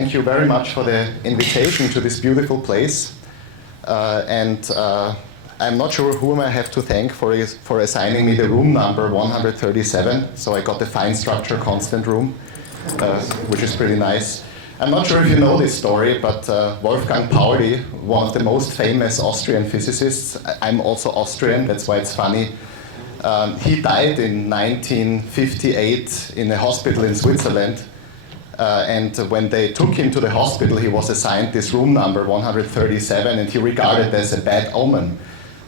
Thank you very much for the invitation to this beautiful place. I'm not sure whom I have to thank for assigning me the room number 137. So I got the fine structure constant room, which is pretty nice. I'm not sure if you know this story, but Wolfgang Pauli, one of the most famous Austrian physicists, I'm also Austrian, that's why it's funny. He died in 1958 in a hospital in Switzerland. And when they took him to the hospital, he was assigned this room number 137, and he regarded it as a bad omen.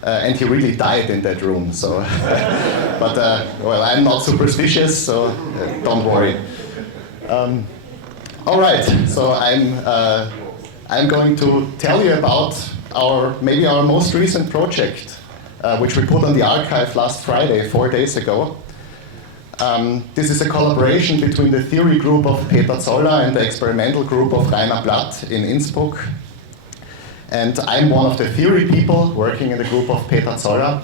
And he really died in that room. So, but well, I'm not superstitious, so don't worry. All right, so I'm going to tell you about maybe our most recent project, which we put on the archive last Friday, 4 days ago. This is a collaboration between the theory group of Peter Zoller and the experimental group of Rainer Blatt in Innsbruck. And I'm one of the theory people working in the group of Peter Zoller.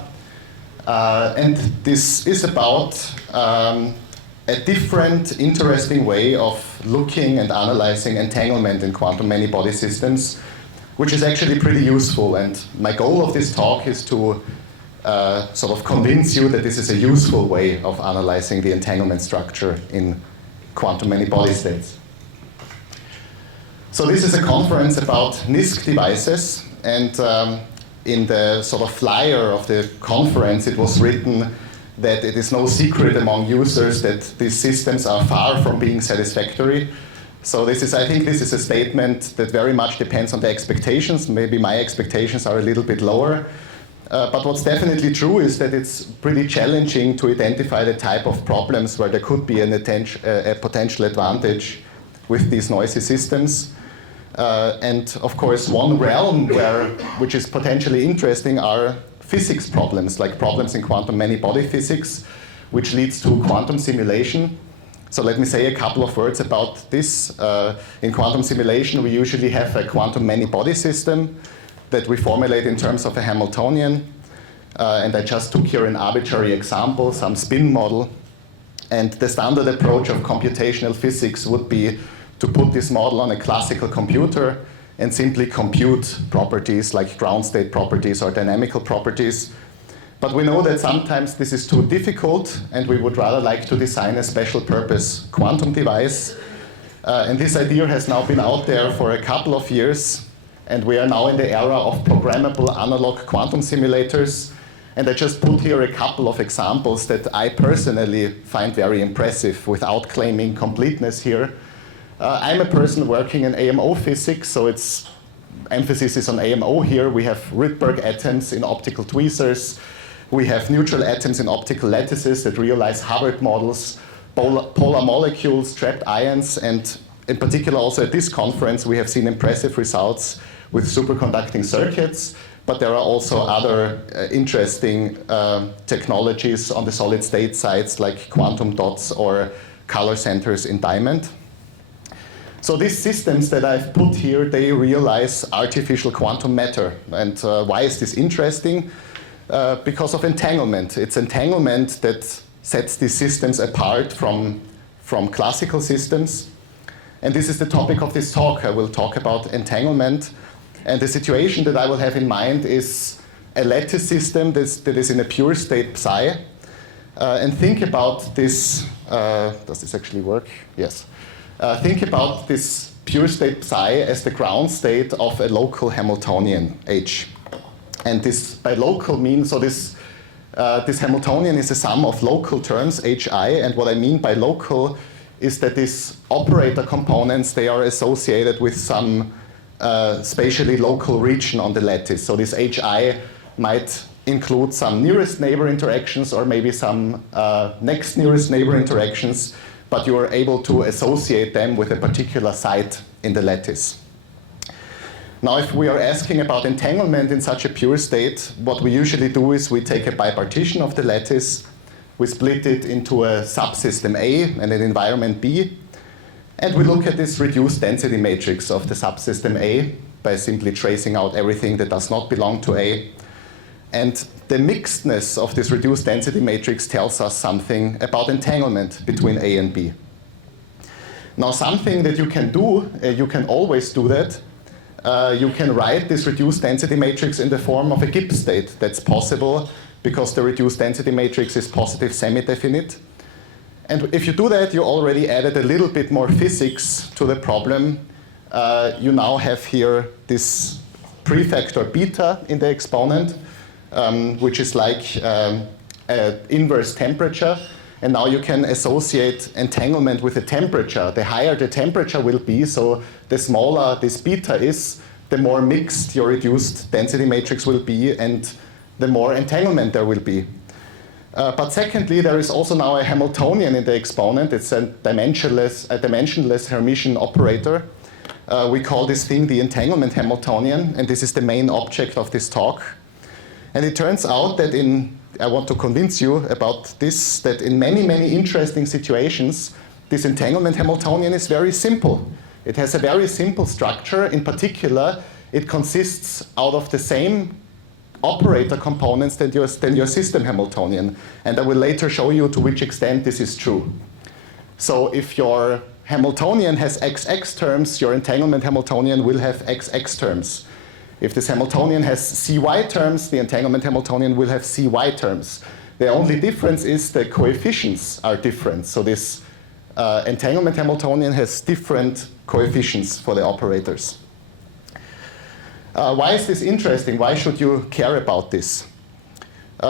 And this is about a different, interesting way of looking and analyzing entanglement in quantum many-body systems, which is actually pretty useful. And my goal of this talk is to sort of convince you that this is a useful way of analyzing the entanglement structure in quantum many-body states. So this is a conference about NISQ devices, and in the sort of flyer of the conference it was written that it is no secret among users that these systems are far from being satisfactory. So I think this is a statement that very much depends on the expectations. Maybe my expectations are a little bit lower. But what's definitely true is that it's pretty challenging to identify the type of problems where there could be a potential advantage with these noisy systems. And of course, one realm which is potentially interesting are physics problems, like problems in quantum many-body physics, which leads to quantum simulation. So let me say a couple of words about this. In quantum simulation, we usually have a quantum many-body system that we formulate in terms of a Hamiltonian. And I just took here an arbitrary example, some spin model. And the standard approach of computational physics would be to put this model on a classical computer and simply compute properties like ground state properties or dynamical properties. But we know that sometimes this is too difficult, and we would rather like to design a special purpose quantum device. And this idea has now been out there for a couple of years. And we are now in the era of programmable analog quantum simulators. And I just put here a couple of examples that I personally find very impressive without claiming completeness here. I'm a person working in AMO physics, so its emphasis is on AMO here. We have Rydberg atoms in optical tweezers. We have neutral atoms in optical lattices that realize Hubbard models, polar molecules, trapped ions, and in particular also at this conference we have seen impressive results with superconducting circuits, but there are also other interesting technologies on the solid state sides like quantum dots or color centers in diamond. So these systems that I've put here, they realize artificial quantum matter. And why is this interesting? Because of entanglement. It's entanglement that sets these systems apart from classical systems. And this is the topic of this talk. I will talk about entanglement. And the situation that I will have in mind is a lattice system that is in a pure state psi. And think about this, does this actually work? Yes. Think about this pure state psi as the ground state of a local Hamiltonian H. And this by local means, so this Hamiltonian is a sum of local terms, Hi, and what I mean by local is that these operator components, they are associated with some spatially local region on the lattice. So this Hi might include some nearest neighbor interactions or maybe some next nearest neighbor interactions, but you are able to associate them with a particular site in the lattice. Now, if we are asking about entanglement in such a pure state, what we usually do is we take a bipartition of the lattice, we split it into a subsystem A and an environment B, and we look at this reduced density matrix of the subsystem A by simply tracing out everything that does not belong to A. And the mixedness of this reduced density matrix tells us something about entanglement between A and B. Now something that you can do, you can always do that, you can write this reduced density matrix in the form of a Gibbs state. That's possible because the reduced density matrix is positive semi-definite. And if you do that, you already added a little bit more physics to the problem. You now have here this prefactor beta in the exponent, which is like inverse temperature. And now you can associate entanglement with the temperature. The higher the temperature will be, so the smaller this beta is, the more mixed your reduced density matrix will be, and the more entanglement there will be. But secondly, there is also now a Hamiltonian in the exponent. It's a dimensionless Hermitian operator. We call this thing the Entanglement Hamiltonian, and this is the main object of this talk. And it turns out that I want to convince you about this, that in many, many interesting situations, this Entanglement Hamiltonian is very simple. It has a very simple structure. In particular, it consists out of the same operator components than your system Hamiltonian. And I will later show you to which extent this is true. So if your Hamiltonian has XX terms, your Entanglement Hamiltonian will have XX terms. If this Hamiltonian has Cy terms, the Entanglement Hamiltonian will have Cy terms. The only difference is the coefficients are different. So this Entanglement Hamiltonian has different coefficients for the operators. Why is this interesting? Why should you care about this?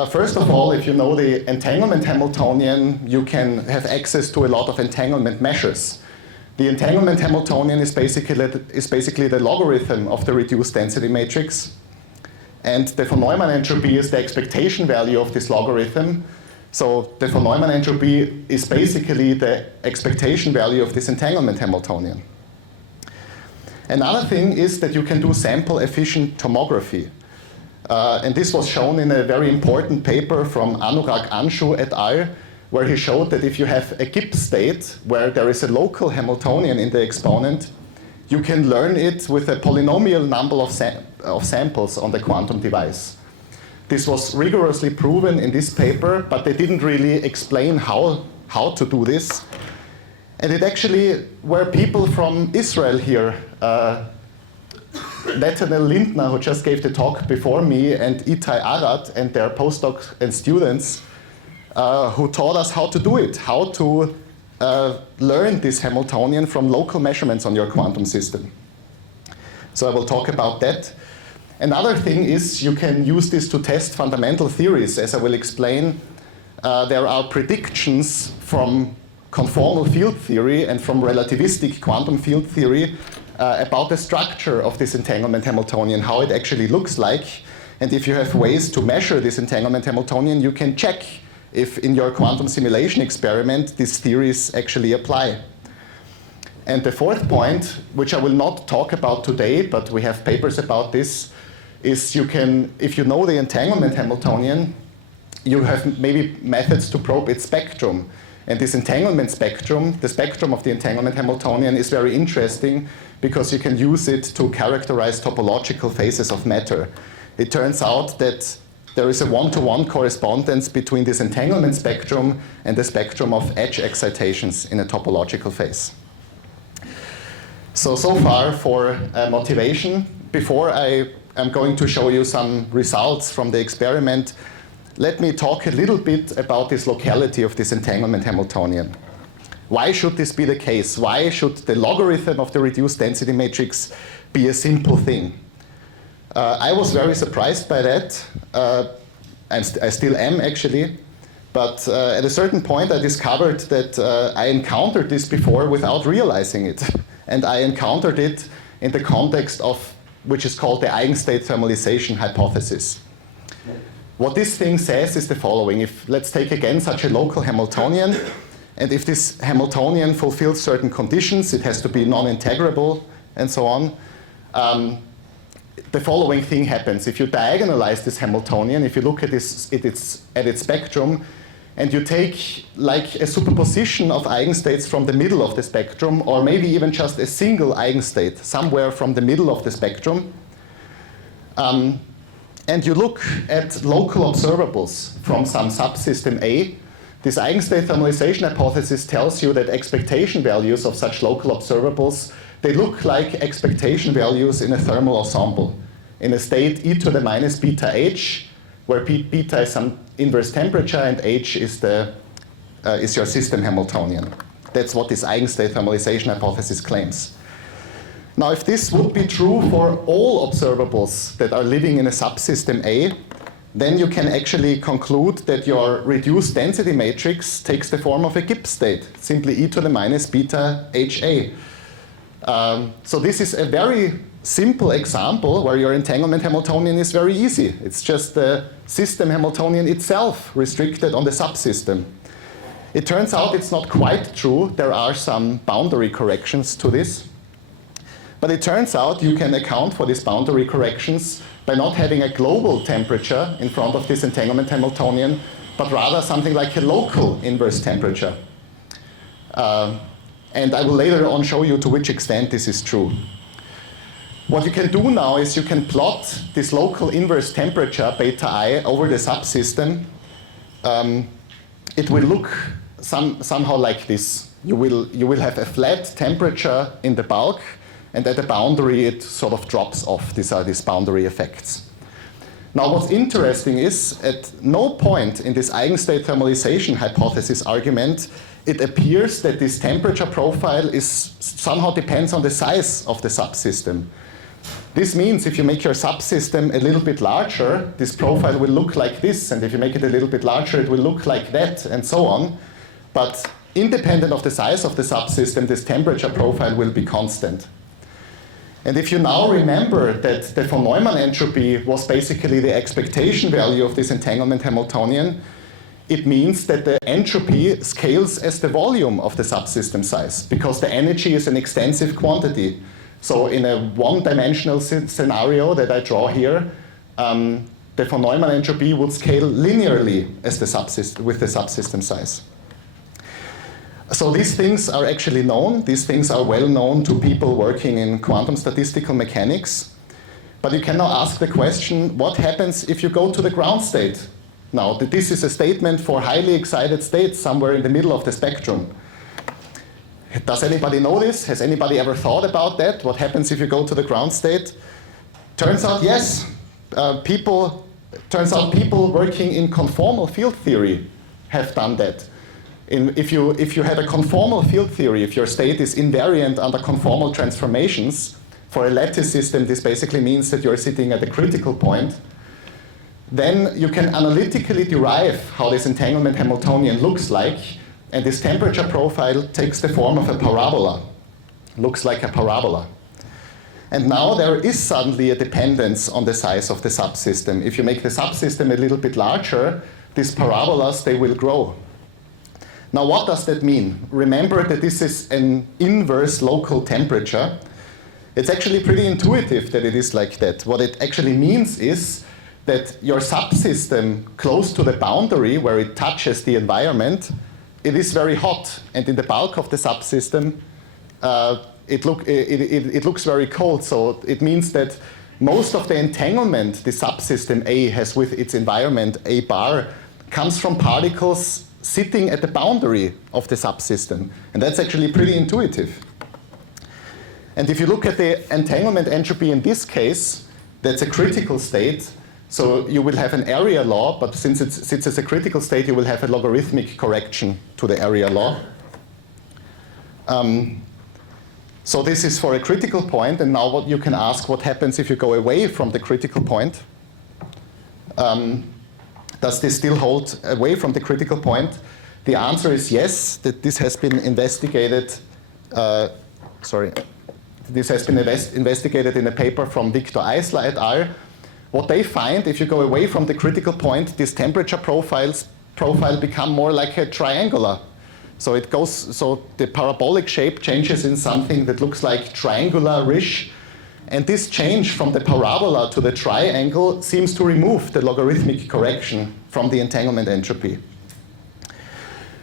First of all, if you know the Entanglement Hamiltonian, you can have access to a lot of entanglement measures. The Entanglement Hamiltonian is basically the logarithm of the reduced density matrix. And the von Neumann entropy is the expectation value of this logarithm. So the von Neumann entropy is basically the expectation value of this Entanglement Hamiltonian. Another thing is that you can do sample efficient tomography. And this was shown in a very important paper from Anurag Anshu et al., where he showed that if you have a Gibbs state where there is a local Hamiltonian in the exponent, you can learn it with a polynomial number of samples on the quantum device. This was rigorously proven in this paper, but they didn't really explain how to do this. And it actually were people from Israel here, Nathaniel Lindner, who just gave the talk before me, and Itai Arad and their postdocs and students, who taught us how to do it, how to learn this Hamiltonian from local measurements on your quantum system. So I will talk about that. Another thing is you can use this to test fundamental theories. As I will explain, there are predictions from conformal field theory and from relativistic quantum field theory about the structure of this Entanglement Hamiltonian, how it actually looks like. And if you have ways to measure this Entanglement Hamiltonian, you can check if in your quantum simulation experiment these theories actually apply. And the fourth point, which I will not talk about today, but we have papers about this, is you can, if you know the Entanglement Hamiltonian, you have maybe methods to probe its spectrum. And this entanglement spectrum, the spectrum of the Entanglement Hamiltonian, is very interesting because you can use it to characterize topological phases of matter. It turns out that there is a one-to-one correspondence between this entanglement spectrum and the spectrum of edge excitations in a topological phase. So far for motivation. Before I am going to show you some results from the experiment, let me talk a little bit about this locality of this Entanglement Hamiltonian. Why should this be the case? Why should the logarithm of the reduced density matrix be a simple thing? I was very surprised by that. I still am, actually. But at a certain point, I discovered that I encountered this before without realizing it. And I encountered it in the context of, which is called the eigenstate thermalization hypothesis. What this thing says is the following. Let's take again such a local Hamiltonian. And if this Hamiltonian fulfills certain conditions, it has to be non-integrable and so on. The following thing happens. If you diagonalize this Hamiltonian, if you look at its spectrum, and you take like a superposition of eigenstates from the middle of the spectrum, or maybe even just a single eigenstate somewhere from the middle of the spectrum, and you look at local observables from some subsystem A, This eigenstate thermalization hypothesis tells you that expectation values of such local observables, they look like expectation values in a thermal ensemble, in a state e to the minus beta h, where beta is some inverse temperature and h is your system Hamiltonian. That's what this eigenstate thermalization hypothesis claims. Now, if this would be true for all observables that are living in a subsystem A, then you can actually conclude that your reduced density matrix takes the form of a Gibbs state, simply e to the minus beta HA. So this is a very simple example where your entanglement Hamiltonian is very easy. It's just the system Hamiltonian itself restricted on the subsystem. It turns out it's not quite true. There are some boundary corrections to this. But it turns out you can account for these boundary corrections by not having a global temperature in front of this entanglement Hamiltonian, but rather something like a local inverse temperature. And I will later on show you to which extent this is true. What you can do now is you can plot this local inverse temperature, beta I, over the subsystem. It will look somehow like this. You will have a flat temperature in the bulk, and at the boundary it sort of drops off. These are these boundary effects. Now what's interesting is at no point in this eigenstate thermalization hypothesis argument it appears that this temperature profile somehow depends on the size of the subsystem. This means if you make your subsystem a little bit larger, this profile will look like this, and if you make it a little bit larger, it will look like that, and so on. But independent of the size of the subsystem, this temperature profile will be constant. And if you now remember that the von Neumann entropy was basically the expectation value of this entanglement Hamiltonian, it means that the entropy scales as the volume of the subsystem size, because the energy is an extensive quantity. So in a one-dimensional scenario that I draw here, the von Neumann entropy would scale linearly as with the subsystem size. So these things are actually known. These things are well known to people working in quantum statistical mechanics. But you can now ask the question, what happens if you go to the ground state? Now, this is a statement for highly excited states somewhere in the middle of the spectrum. Does anybody know this? Has anybody ever thought about that? What happens if you go to the ground state? Turns out, yes. Turns out people working in conformal field theory have done that. If you had a conformal field theory, if your state is invariant under conformal transformations, for a lattice system, this basically means that you're sitting at a critical point, then you can analytically derive how this entanglement Hamiltonian looks like, and this temperature profile takes the form of a parabola. Looks like a parabola. And now there is suddenly a dependence on the size of the subsystem. If you make the subsystem a little bit larger, these parabolas, they will grow. Now what does that mean? Remember that this is an inverse local temperature. It's actually pretty intuitive that it is like that. What it actually means is that your subsystem close to the boundary where it touches the environment, it is very hot, and in the bulk of the subsystem, it looks very cold. So it means that most of the entanglement the subsystem A has with its environment A bar comes from particles sitting at the boundary of the subsystem. And that's actually pretty intuitive. And if you look at the entanglement entropy in this case, that's a critical state. So you will have an area law, but since it's a critical state, you will have a logarithmic correction to the area law. So this is for a critical point, and now what you can ask, what happens if you go away from the critical point? Does this still hold away from the critical point? The answer is yes, that this has been investigated, this has been investigated in a paper from Victor Eisler et al. What they find, if you go away from the critical point, these temperature profile become more like a triangular. So the parabolic shape changes in something that looks like triangular-ish. And this change from the parabola to the triangle seems to remove the logarithmic correction from the entanglement entropy.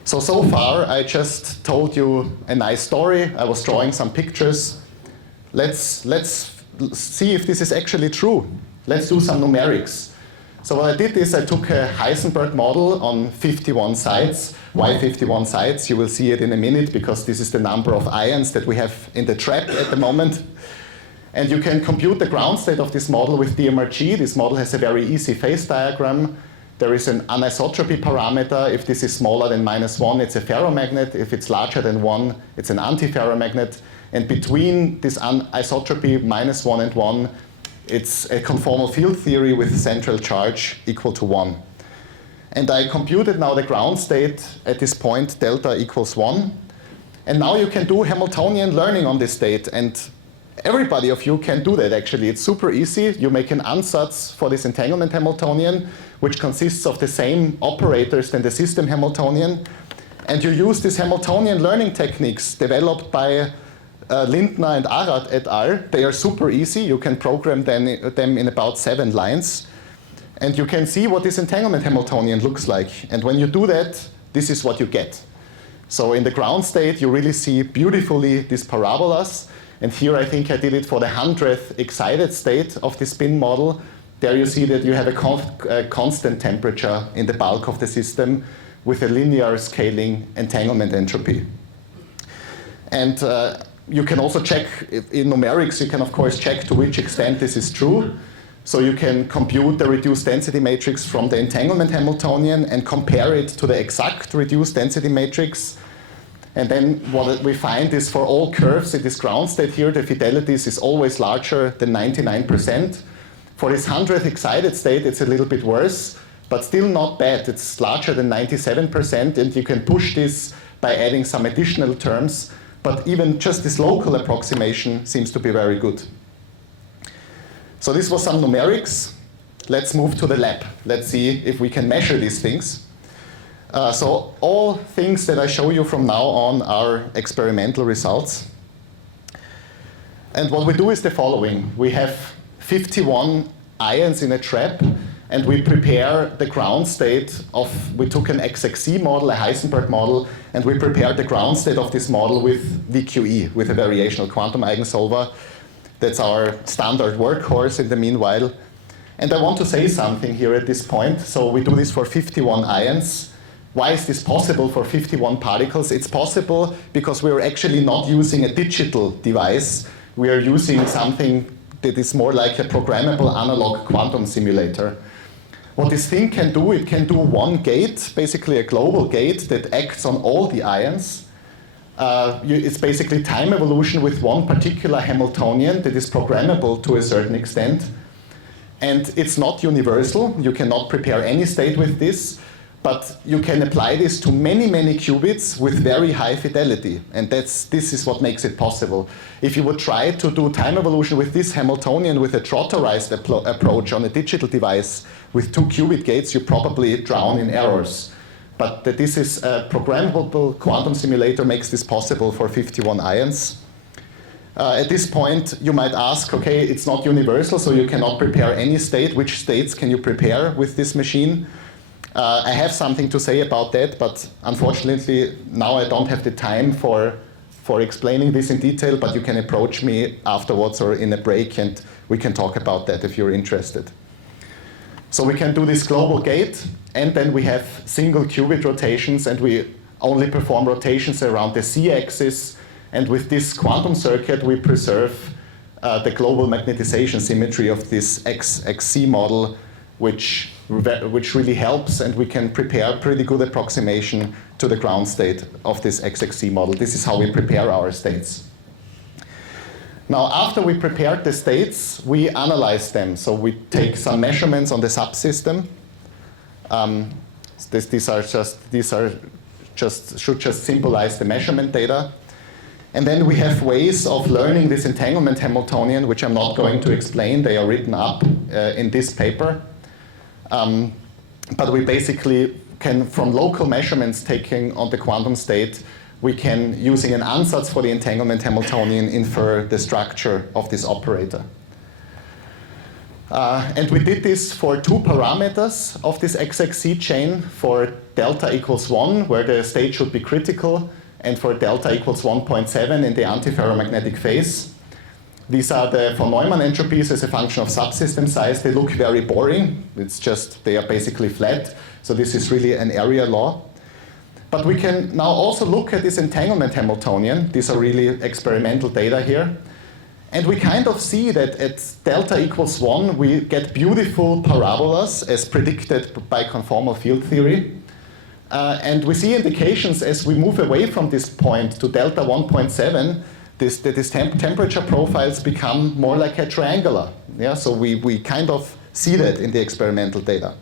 So far, I just told you a nice story. I was drawing some pictures. Let's see if this is actually true. Let's do some numerics. So what I did is I took a Heisenberg model on 51 sites. Why 51 sites? You will see it in a minute, because this is the number of ions that we have in the trap at the moment. And you can compute the ground state of this model with DMRG. This model has a very easy phase diagram. There is an anisotropy parameter. If this is smaller than -1, it's a ferromagnet. If it's larger than 1, it's an antiferromagnet. And between this anisotropy -1 and 1, it's a conformal field theory with central charge equal to 1. And I computed now the ground state at this point, delta equals 1. And now you can do Hamiltonian learning on this state. And everybody of you can do that, actually. It's super easy. You make an ansatz for this entanglement Hamiltonian, which consists of the same operators than the system Hamiltonian. And you use these Hamiltonian learning techniques developed by Lindner and Arad et al. They are super easy. You can program them in about 7 lines. And you can see what this entanglement Hamiltonian looks like. And when you do that, this is what you get. So in the ground state, you really see beautifully these parabolas. And here I think I did it for the 100th excited state of the spin model. There you see that you have a constant temperature in the bulk of the system with a linear scaling entanglement entropy. And you can also check, in numerics, you can of course check to which extent this is true. So you can compute the reduced density matrix from the entanglement Hamiltonian and compare it to the exact reduced density matrix. And then what we find is for all curves in this ground state here, the fidelities is always larger than 99%. For this 100th excited state, it's a little bit worse, but still not bad. It's larger than 97%, and you can push this by adding some additional terms. But even just this local approximation seems to be very good. So this was some numerics. Let's move to the lab. Let's see if we can measure these things. So all things that I show you from now on are experimental results. And what we do is the following. We have 51 ions in a trap, and we prepare the ground state of, we took an XXC model, a Heisenberg model, and we prepared the ground state of this model with VQE, with a variational quantum eigensolver. That's our standard workhorse in the meanwhile. And I want to say something here at this point. So we do this for 51 ions. Why is this possible for 51 particles? It's possible because we're actually not using a digital device. We are using something that is more like a programmable analog quantum simulator. What this thing can do, it can do one gate, basically a global gate that acts on all the ions. It's basically time evolution with one particular Hamiltonian that is programmable to a certain extent. And it's not universal. You cannot prepare any state with this. But you can apply this to many, many qubits with very high fidelity. And this is what makes it possible. If you would try to do time evolution with this Hamiltonian with a trotterized approach on a digital device with 2 qubit gates, you probably drown in errors. But that this is a programmable quantum simulator makes this possible for 51 ions. At this point, you might ask, okay, it's not universal, so you cannot prepare any state. Which states can you prepare with this machine? I have something to say about that, but unfortunately, now I don't have the time for explaining this in detail, but you can approach me afterwards or in a break, and we can talk about that if you're interested. So we can do this global gate, and then we have single qubit rotations, and we only perform rotations around the z-axis, and with this quantum circuit, we preserve the global magnetization symmetry of this XXC model, which really helps, and we can prepare pretty good approximation to the ground state of this XXC model. This is how we prepare our states. Now, after we prepared the states, we analyze them. So we take some measurements on the subsystem. Should just symbolize the measurement data. And then we have ways of learning this entanglement Hamiltonian, which I'm not going to explain. They are written up in this paper. But we basically can, from local measurements taken on the quantum state, we can, using an ansatz for the entanglement Hamiltonian, infer the structure of this operator. And we did this for 2 parameters of this XXC chain, for delta equals 1, where the state should be critical, and for delta equals 1.7 in the antiferromagnetic phase. These are the von Neumann entropies as a function of subsystem size. They look very boring. It's just, they are basically flat. So this is really an area law. But we can now also look at this entanglement Hamiltonian. These are really experimental data here. And we kind of see that at delta equals 1, we get beautiful parabolas as predicted by conformal field theory. And we see indications as we move away from this point to delta 1.7, these temperature profiles become more like a triangular. Yeah? So we kind of see that in the experimental data.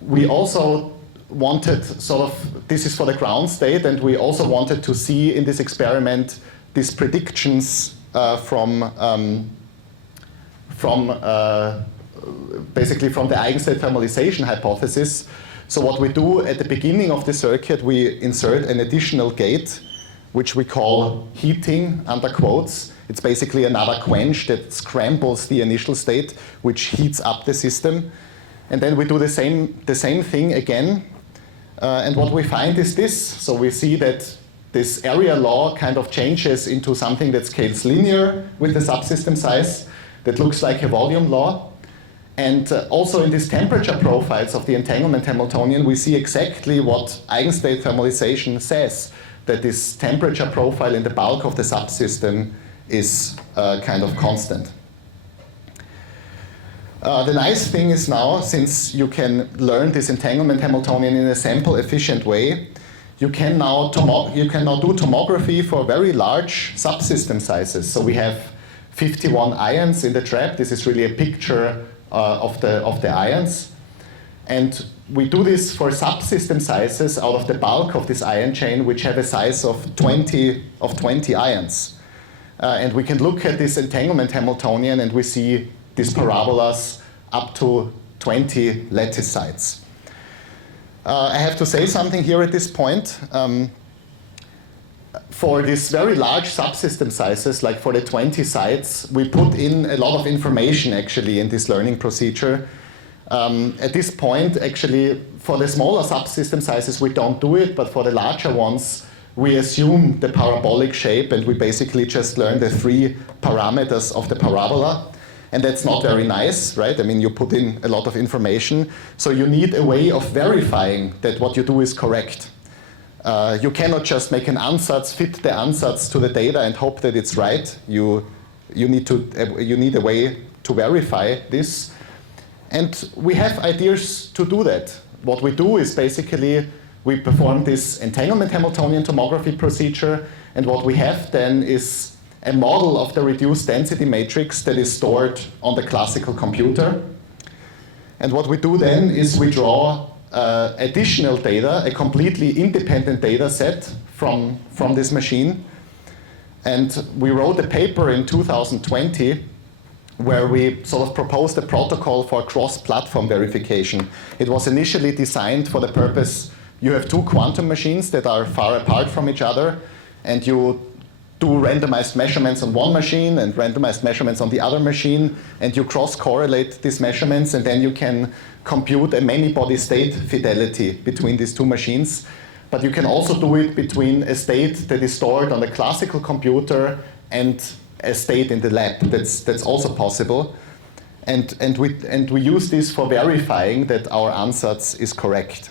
We also wanted sort of, this is for the ground state, and we also wanted to see in this experiment these predictions basically from the eigenstate thermalization hypothesis. So what we do at the beginning of the circuit, we insert an additional gate, which we call heating, under quotes. It's basically another quench that scrambles the initial state, which heats up the system. And then we do the same thing again. And what we find is this. So we see that this area law kind of changes into something that scales linear with the subsystem size that looks like a volume law. And also in these temperature profiles of the entanglement Hamiltonian, we see exactly what eigenstate thermalization says, that this temperature profile in the bulk of the subsystem is kind of constant. The nice thing is now, since you can learn this entanglement Hamiltonian in a sample efficient way, you can now do tomography for very large subsystem sizes. So we have 51 ions in the trap. This is really a picture of the ions. And we do this for subsystem sizes out of the bulk of this ion chain, which have a size of 20 ions. And we can look at this entanglement Hamiltonian, and we see these parabolas up to 20 lattice sites. I have to say something here at this point. For these very large subsystem sizes, like for the 20 sites, we put in a lot of information actually in this learning procedure. At this point, actually, for the smaller subsystem sizes, we don't do it, but for the larger ones, we assume the parabolic shape, and we basically just learn the 3 parameters of the parabola. And that's not very nice, right? I mean, you put in a lot of information, so you need a way of verifying that what you do is correct. You cannot just make an ansatz, fit the ansatz to the data and hope that it's right. You need a way to verify this. And we have ideas to do that. What we do is basically we perform this entanglement Hamiltonian tomography procedure, and what we have then is a model of the reduced density matrix that is stored on the classical computer. And what we do then is we draw additional data, a completely independent data set from this machine. And we wrote a paper in 2020 where we sort of proposed a protocol for cross-platform verification. It was initially designed for the purpose, you have 2 quantum machines that are far apart from each other, and you do randomized measurements on one machine and randomized measurements on the other machine, and you cross-correlate these measurements, and then you can compute a many-body state fidelity between these 2 machines. But you can also do it between a state that is stored on the classical computer and a state in the lab. That's also possible. And we use this for verifying that our ansatz is correct.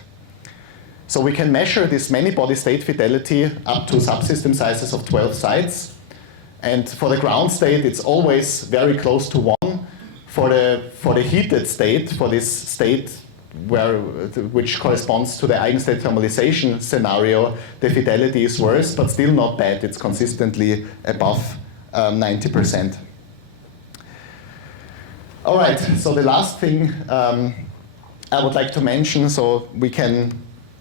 So we can measure this many-body state fidelity up to subsystem sizes of 12 sites. And for the ground state, it's always very close to 1. For the heated state, for this state which corresponds to the eigenstate thermalization scenario, the fidelity is worse, but still not bad. It's consistently above 90%. All right, so the last thing I would like to mention, so we can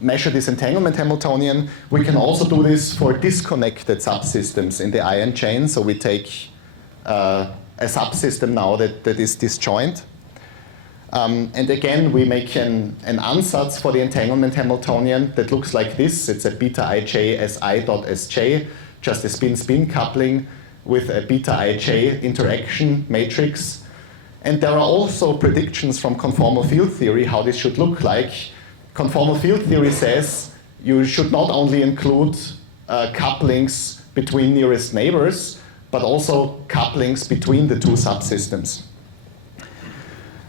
measure this entanglement Hamiltonian. We can also do this for disconnected subsystems in the ion chain. So we take a subsystem now that is disjoint. And again, we make an ansatz for the entanglement Hamiltonian that looks like this. It's a beta ij si.sj, just a spin-spin coupling with a beta ij interaction matrix. And there are also predictions from conformal field theory how this should look like. Conformal field theory says you should not only include couplings between nearest neighbors, but also couplings between the two subsystems.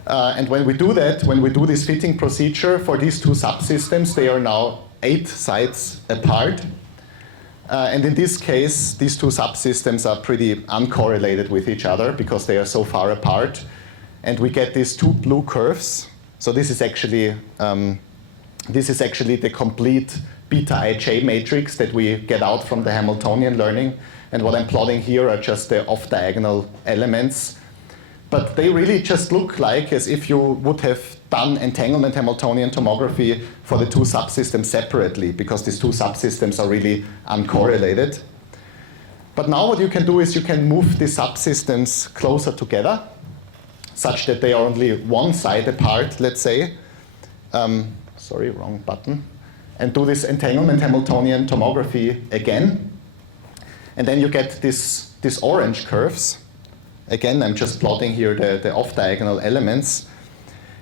And when we do that, when we do this fitting procedure for these two subsystems, they are now 8 sites apart. And in this case, these two subsystems are pretty uncorrelated with each other because they are so far apart. And we get these two blue curves. So this is actually the complete beta ij matrix that we get out from the Hamiltonian learning. And what I'm plotting here are just the off-diagonal elements. But they really just look like as if you would have done entanglement Hamiltonian tomography for the two subsystems separately, because these two subsystems are really uncorrelated. But now what you can do is you can move the subsystems closer together, such that they are only one side apart, let's say. Sorry, wrong button. And do this entanglement Hamiltonian tomography again. And then you get these orange curves. Again, I'm just plotting here the off-diagonal elements.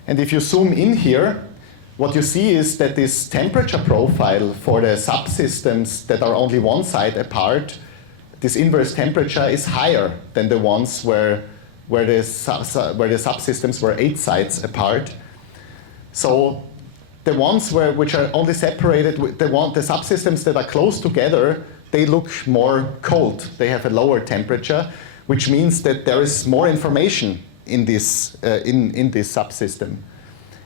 And if you zoom in here, what you see is that this temperature profile for the subsystems that are only one side apart, this inverse temperature is higher than the ones where the subsystems were 8 sides apart. So the ones which are only separated, the subsystems that are close together, they look more cold. They have a lower temperature, which means that there is more information in this subsystem.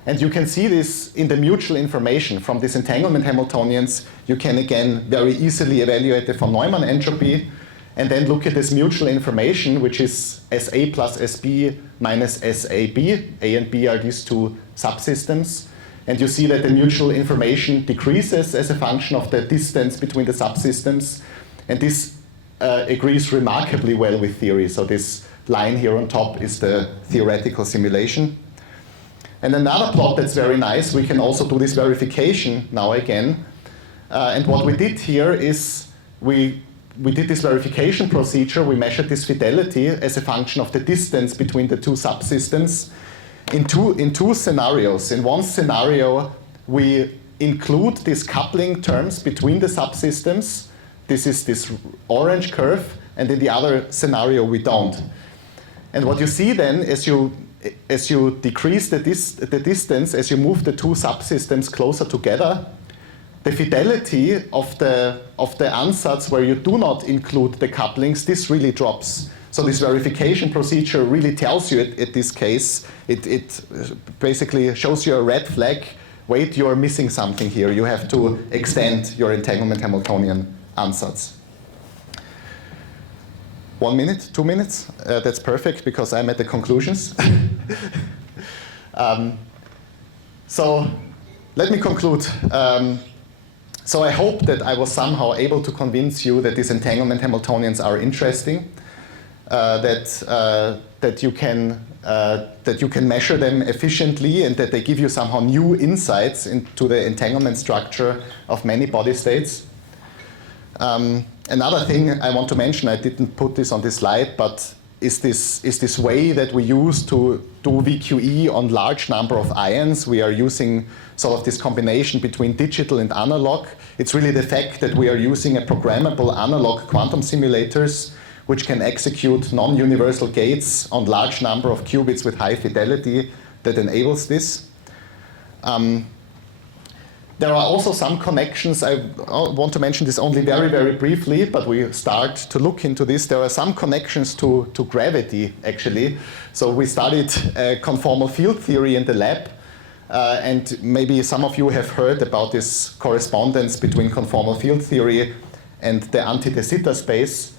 And you can see this in the mutual information from these entanglement Hamiltonians. You can again very easily evaluate the von Neumann entropy and then look at this mutual information, which is SA plus SB minus SAB. A and B are these two subsystems. And you see that the mutual information decreases as a function of the distance between the subsystems. And this agrees remarkably well with theory. So this line here on top is the theoretical simulation. And another plot that's very nice, we can also do this verification now again. And what we did here is we did this verification procedure. We measured this fidelity as a function of the distance between the two subsystems in two scenarios. In one scenario, we include these coupling terms between the subsystems. This is this orange curve, and in the other scenario we don't. And what you see then, as you decrease the distance, as you move the two subsystems closer together, the fidelity of the ansatz where you do not include the couplings, this really drops. So this verification procedure really tells you at this case, it basically shows you a red flag. Wait, you're missing something here. You have to extend your entanglement Hamiltonian ansatz. 1 minute, 2 minutes? That's perfect because I'm at the conclusions. So let me conclude. So I hope that I was somehow able to convince you that these entanglement Hamiltonians are interesting, that you can measure them efficiently, and that they give you somehow new insights into the entanglement structure of many body states. Another thing I want to mention, I didn't put this on this slide, but is this way that we use to do VQE on large number of ions. We are using sort of this combination between digital and analog. It's really the fact that we are using a programmable analog quantum simulators which can execute non-universal gates on large number of qubits with high fidelity that enables this. There are also some connections. I want to mention this only very, very briefly, but we start to look into this. There are some connections to gravity, actually. So we studied conformal field theory in the lab, and maybe some of you have heard about this correspondence between conformal field theory and the anti-de Sitter space.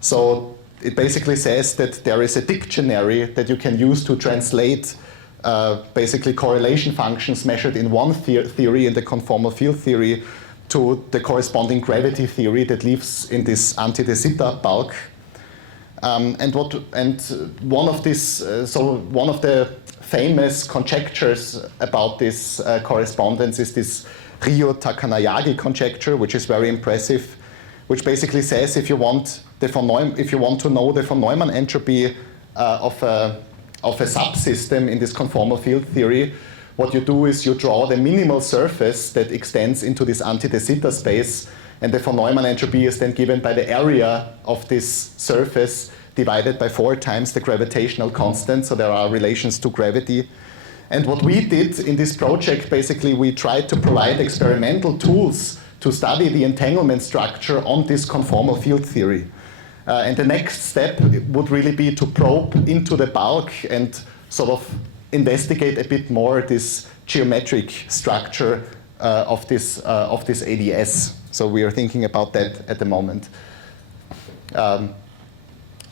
So it basically says that there is a dictionary that you can use to translate basically correlation functions measured in one theory, in the conformal field theory, to the corresponding gravity theory that lives in this anti-de Sitter bulk. And one of the famous conjectures about this correspondence is this Ryo-Takanayagi conjecture, which is very impressive, which basically says if you want to know the von Neumann entropy of a subsystem in this conformal field theory, what you do is you draw the minimal surface that extends into this anti-de Sitter space, And the von Neumann entropy is then given by the area of this surface divided by 4 times the gravitational constant. So there are relations to gravity. And what we did in this project, basically, we tried to provide experimental tools to study the entanglement structure on this conformal field theory. And the next step would really be to probe into the bulk and sort of investigate a bit more this geometric structure of this ADS. So we are thinking about that at the moment.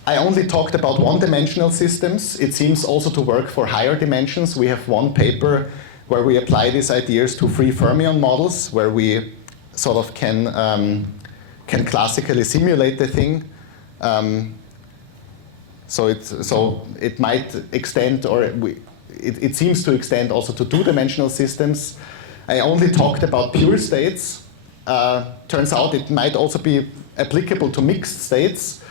I only talked about one-dimensional systems. It seems also to work for higher dimensions. We have one paper where we apply these ideas to free fermion models, where we sort of can classically simulate the thing. So it might extend, or it seems to extend also to two-dimensional systems. I only talked about pure states. Turns out it might also be applicable to mixed states.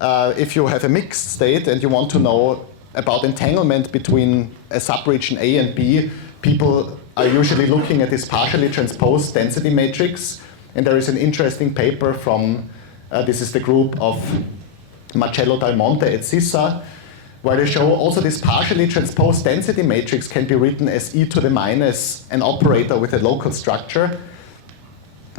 If you have a mixed state and you want to know about entanglement between a subregion A and B, people are usually looking at this partially transposed density matrix. And there is an interesting paper from, this is the group of Marcello Dal Monte at CISA, where they show also this partially transposed density matrix can be written as e to the minus an operator with a local structure.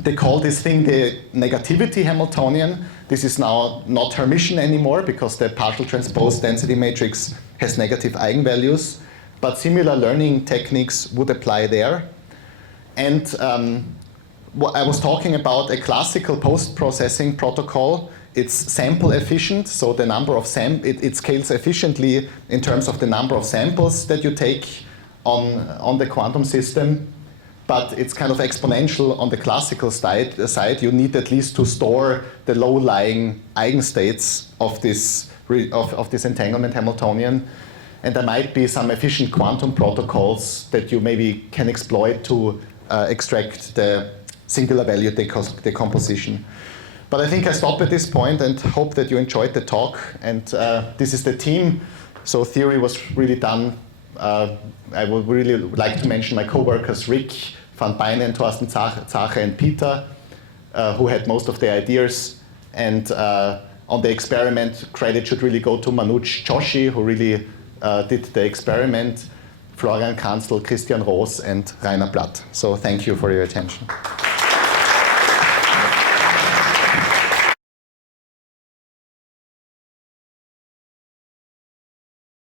They call this thing the negativity Hamiltonian. This is now not Hermitian anymore because the partial transposed density matrix has negative eigenvalues, but similar learning techniques would apply there. And I was talking about a classical post-processing protocol. It's sample efficient, so the number of it scales efficiently in terms of the number of samples that you take on the quantum system, but it's kind of exponential on the classical side. You need at least to store the low-lying eigenstates of this entanglement Hamiltonian, and there might be some efficient quantum protocols that you maybe can exploit to extract the singular value decomposition. But I think I stop at this point and hope that you enjoyed the talk. And this is the team. So theory was really done. I would really like to mention my co-workers Rick, Van Beinen, Thorsten Zache, and Peter, who had most of the ideas. And on the experiment, credit should really go to Manoj Joshi, who really did the experiment, Florian Kanzl, Christian Roos, and Rainer Blatt. So thank you for your attention.